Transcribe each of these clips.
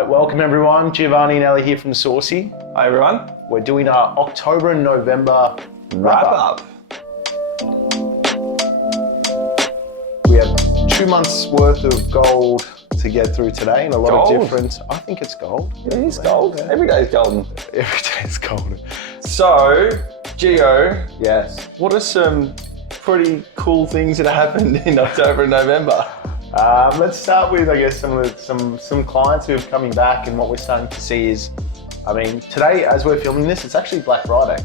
Right, welcome everyone. Giovanni and Ellie here from Sourci. Hi everyone. We're doing our October and November wrap up. We have 2 months worth of gold to get through today and a lot of different, I think it's gold. Yeah, it's gold. Yeah. Every day is golden. Every day is golden. So, Gio. Yes. What are some pretty cool things that happened in October and November? Let's start with, I guess, some clients who are coming back, and what we're starting to see is, I mean, today as we're filming this, it's actually Black Friday.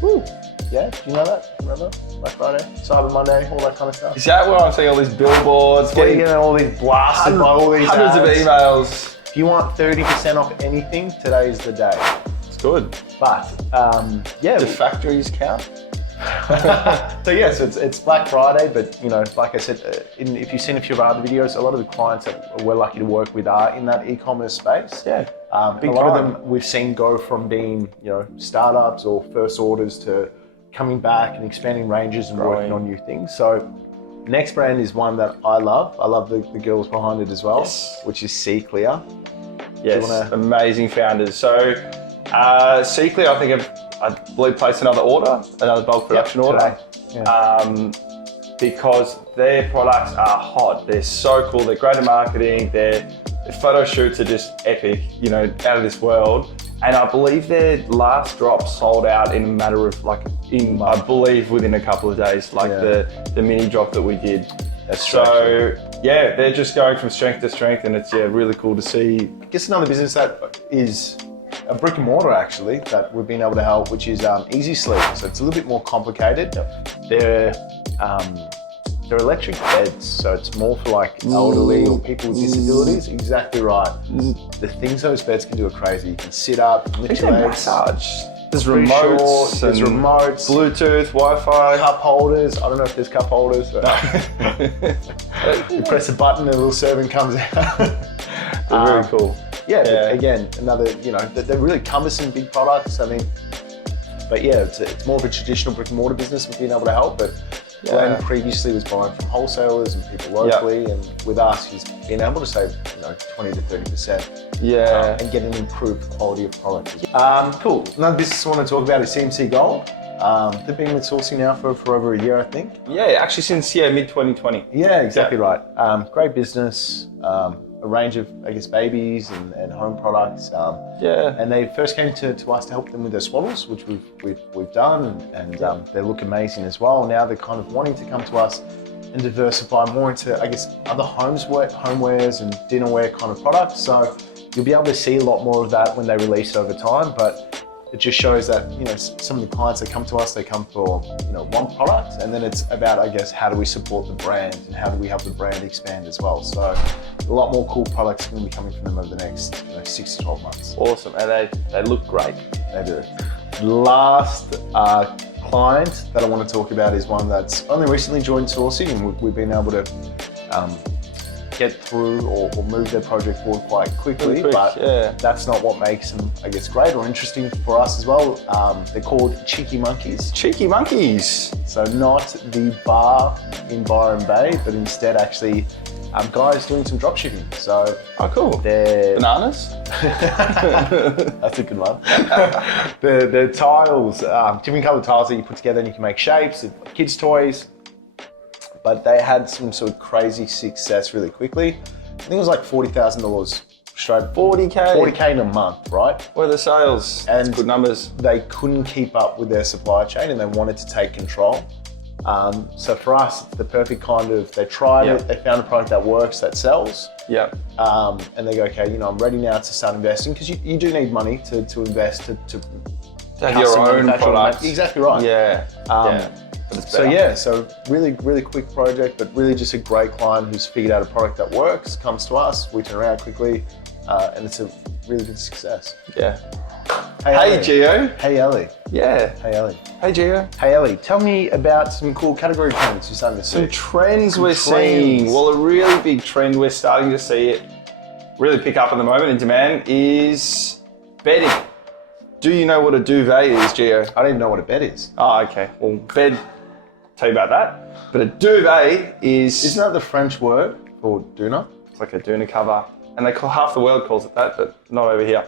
Woo. Yeah, do you know that? Remember? Black Friday, Cyber Monday, all that kind of stuff. Is that where I'm seeing all these billboards? Getting all these blasted by all these hundreds ads. of emails. If you want 30% off anything, today is the day. It's good. But, yeah. Do factories count? So yes, it's Black Friday, but you know, like I said, if you've seen a few of our other videos, a lot of the clients that we're lucky to work with are in that e-commerce space. Yeah, a lot of them we've seen go from being, you know, startups or first orders to coming back and expanding ranges and working on new things. So next brand is one that I love. I love the girls behind it as well, which is Sea Clear. Yes, amazing founders. So Sea Clear, I think I believe placed another bulk production order. Yeah. Because their products are hot. They're so cool. They're great at marketing. Their photo shoots are just epic, you know, out of this world. And I believe their last drop sold out in a matter of I believe within a couple of days, the mini drop that we did. Yeah, they're just going from strength to strength, and it's really cool to see. I guess another business that is a brick and mortar actually that we've been able to help, which is Easy Sleep. So it's a little bit more complicated. They're electric beds, so it's more for like elderly or people with disabilities. Exactly right. The things those beds can do are crazy. You can sit up, lift your legs. Massage. There's remotes, Bluetooth, Wi-Fi. Cup holders. I don't know if there's cup holders, but you press a button and a little serving comes out. They're very cool. Yeah, again, another, you know, they're really cumbersome big products. I mean, but yeah, it's more of a traditional brick and mortar business we've been able to help, but Glenn previously was buying from wholesalers and people locally, and with us, he's been able to save, you know, 20 to 30%. And get an improved quality of product. Cool. Another business I want to talk about is CMC Gold. They've been with Sourci now for over a year, I think. Yeah, actually since mid-2020. Yeah, exactly right. Great business. A range of, I guess, babies and home products. And they first came to us to help them with their swaddles, which we've done, and they look amazing as well. Now they're kind of wanting to come to us and diversify more into, I guess, other homewares and dinnerware kind of products. So you'll be able to see a lot more of that when they release over time, but it just shows that, you know, some of the clients that come to us, they come for, you know, one product, and then it's about, I guess, how do we support the brand and how do we help the brand expand as well. So a lot more cool products are going to be coming from them over the next 6 to 12 months. Awesome, and they look great. They do. Last client that I want to talk about is one that's only recently joined Sourci, and we've been able to get through or move their project forward quite quickly, but that's not what makes them, I guess, great or interesting for us as well. They're called Cheeky Monkeys. Cheeky Monkeys. So not the bar in Byron Bay, but instead actually guys doing some drop shipping. So cool. They're bananas. That's a good one. They're tiles, different colored tiles that you put together and you can make shapes, kids' toys. But they had some sort of crazy success really quickly. I think it was like $40,000 straight. 40K in a month, right? What are the sales? And that's good numbers. They couldn't keep up with their supply chain and they wanted to take control. So for us, it's the perfect kind of, they tried it, they found a product that works, that sells. And they go, okay, you know, I'm ready now to start investing, because you do need money to invest, to have your own product. Exactly right. So really, really quick project, but really just a great client who's figured out a product that works, comes to us, we turn around quickly, and it's a really good success. Hey Gio. Hey Ellie. Yeah. Hey Ellie. Hey Gio. Hey Ellie, tell me about some cool category trends you're starting to see. Some trends we're seeing. Well, a really big trend we're starting to see it really pick up at the moment in demand is bedding. Do you know what a duvet is, Gio? I don't even know what a bed is. Oh, okay. Well, bed, tell you about that. But a duvet is... Isn't that the French word for doona? It's like a doona cover. and they call half the world calls it that, but not over here.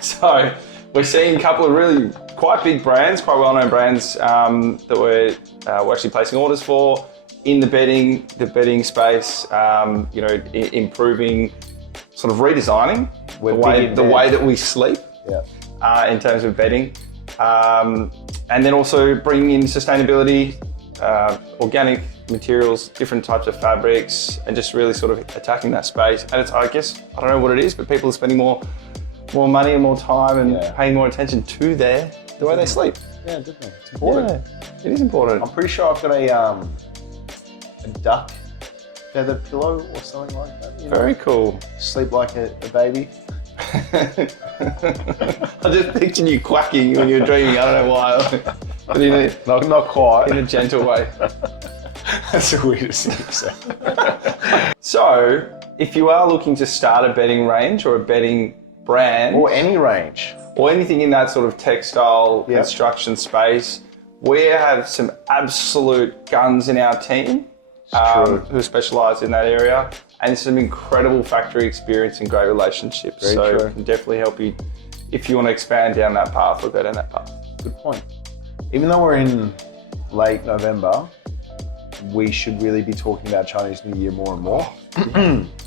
So we're seeing a couple of really quite big brands, quite well-known brands that we're actually placing orders for in the bedding space. Improving, sort of redesigning the way that we sleep. In terms of bedding, and then also bringing in sustainability, organic materials, different types of fabrics, and just really sort of attacking that space. And it's, I guess, I don't know what it is, but people are spending more money and more time and paying more attention to the way they sleep. Yeah, definitely. It's important. Yeah, it is important. I'm pretty sure I've got a duck feather pillow or something like that. Very cool. Sleep like a baby. I just pictured you quacking when you were dreaming. I don't know why. But not quite. In a gentle way. That's the weirdest thing to say. So, if you are looking to start a bedding range or a bedding brand, or any range, or anything in that sort of textile construction space, we have some absolute guns in our team who specialise in that area, and some incredible factory experience and great relationships. Very true. It can definitely help you if you want to expand down that path or go down that path. Good point. Even though we're in late November, we should really be talking about Chinese New Year more and more.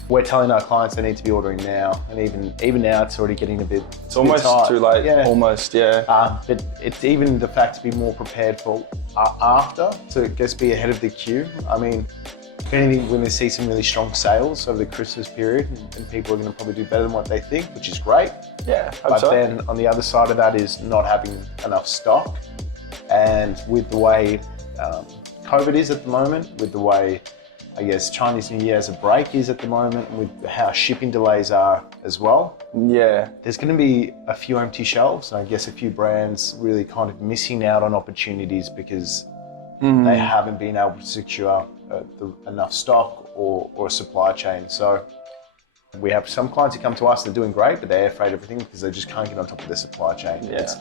We're telling our clients they need to be ordering now, and even now it's already getting a bit. It's almost too late. Yeah. Almost, yeah. But it's even the fact to be more prepared for after, to just be ahead of the queue. I mean, if anything, we're going to see some really strong sales over the Christmas period, and people are going to probably do better than what they think, which is great. Yeah, but then on the other side of that is not having enough stock, and with the way COVID is at the moment, with the way, I guess, Chinese New Year as a break is at the moment, and with how shipping delays are as well. Yeah. There's going to be a few empty shelves, and I guess a few brands really kind of missing out on opportunities because they haven't been able to secure enough stock or a supply chain. So we have some clients who come to us, they're doing great, but they air freight everything because they just can't get on top of their supply chain. Yeah. It's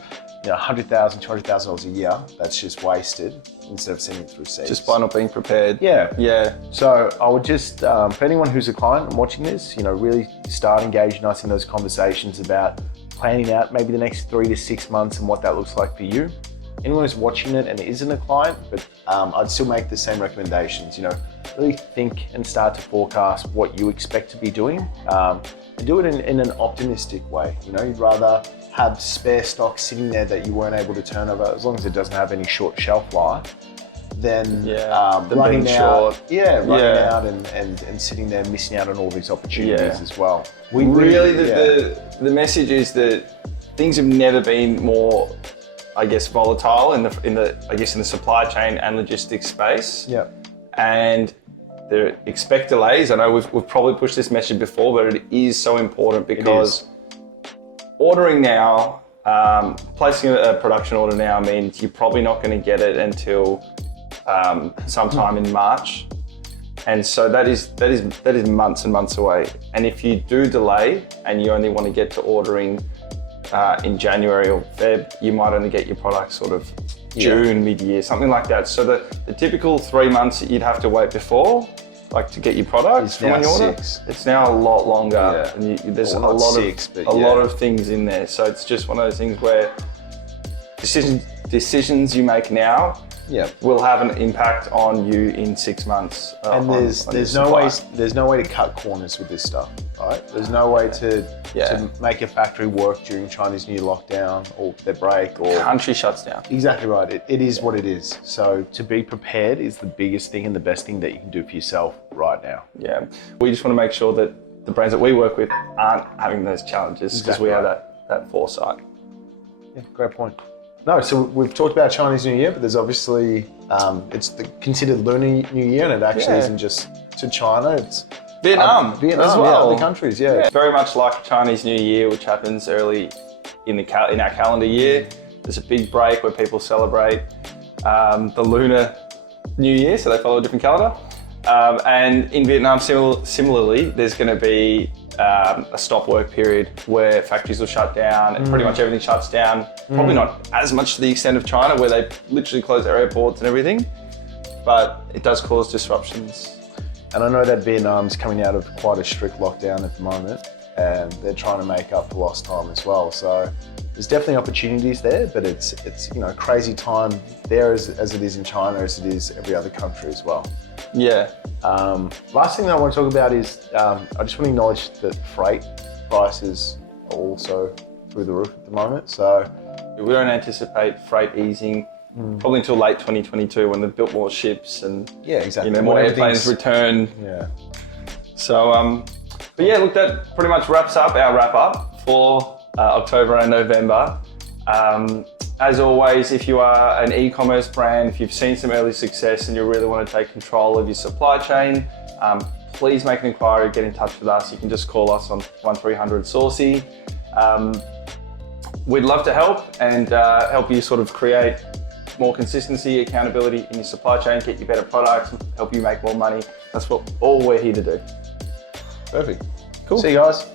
$100,000, $200,000 a year that's just wasted instead of sending it through seas. Just by not being prepared. Yeah. So I would just, for anyone who's a client and watching this, really start engaging us in those conversations about planning out maybe the next 3 to 6 months and what that looks like for you. Anyone who's watching it and isn't a client, but I'd still make the same recommendations. Really think and start to forecast what you expect to be doing, and do it in an optimistic way. You'd rather have spare stock sitting there that you weren't able to turn over, as long as it doesn't have any short shelf life, than running out. Running out and sitting there missing out on all these opportunities as well. The message is that things have never been more, I guess, volatile in the supply chain and logistics space. Yeah. And expect delays. I know we've probably pushed this message before, but it is so important because ordering now, placing a production order now means you're probably not going to get it until sometime in March. And so that is months and months away. And if you do delay and you only want to get to ordering in January or Feb, you might only get your product sort of June, mid-year, something like that. So the typical 3 months that you'd have to wait before, like to get your products from when you order, it's now a lot longer. And there's a lot of things in there. So it's just one of those things where decisions you make now will have an impact on you in 6 months. And there's no way to cut corners with this stuff, right? There's no way to make a factory work during Chinese New Year lockdown or their break or country shuts down. Exactly right. It is what it is. So to be prepared is the biggest thing and the best thing that you can do for yourself right now. Yeah. We just want to make sure that the brands that we work with aren't having those challenges because we have that foresight. Yeah, great point. No, so we've talked about Chinese New Year, but there's obviously, it's considered Lunar New Year, and it actually isn't just to China, it's Vietnam as well. Other countries, It's very much like Chinese New Year, which happens early in our calendar year. There's a big break where people celebrate the Lunar New Year, so they follow a different calendar. And in Vietnam, similarly, there's going to be a stop work period where factories will shut down and pretty much everything shuts down. Probably not as much to the extent of China where they literally close their airports and everything, but it does cause disruptions. And I know that Vietnam's coming out of quite a strict lockdown at the moment, and they're trying to make up for lost time as well. So there's definitely opportunities there, but it's crazy time there as it is in China, as it is every other country as well. Yeah. Last thing that I want to talk about is I just want to acknowledge that freight prices are also through the roof at the moment. So we don't anticipate freight easing probably until late 2022 when they've built more ships and more airplanes return. Yeah. So, but yeah, look, that pretty much wraps up our wrap up for October and November. As always, if you are an e-commerce brand, if you've seen some early success and you really want to take control of your supply chain, please make an inquiry, get in touch with us. You can just call us on 1300 Sourci. We'd love to help and help you sort of create more consistency, accountability in your supply chain, get you better products, help you make more money. That's what all we're here to do. Perfect. Cool. See you guys.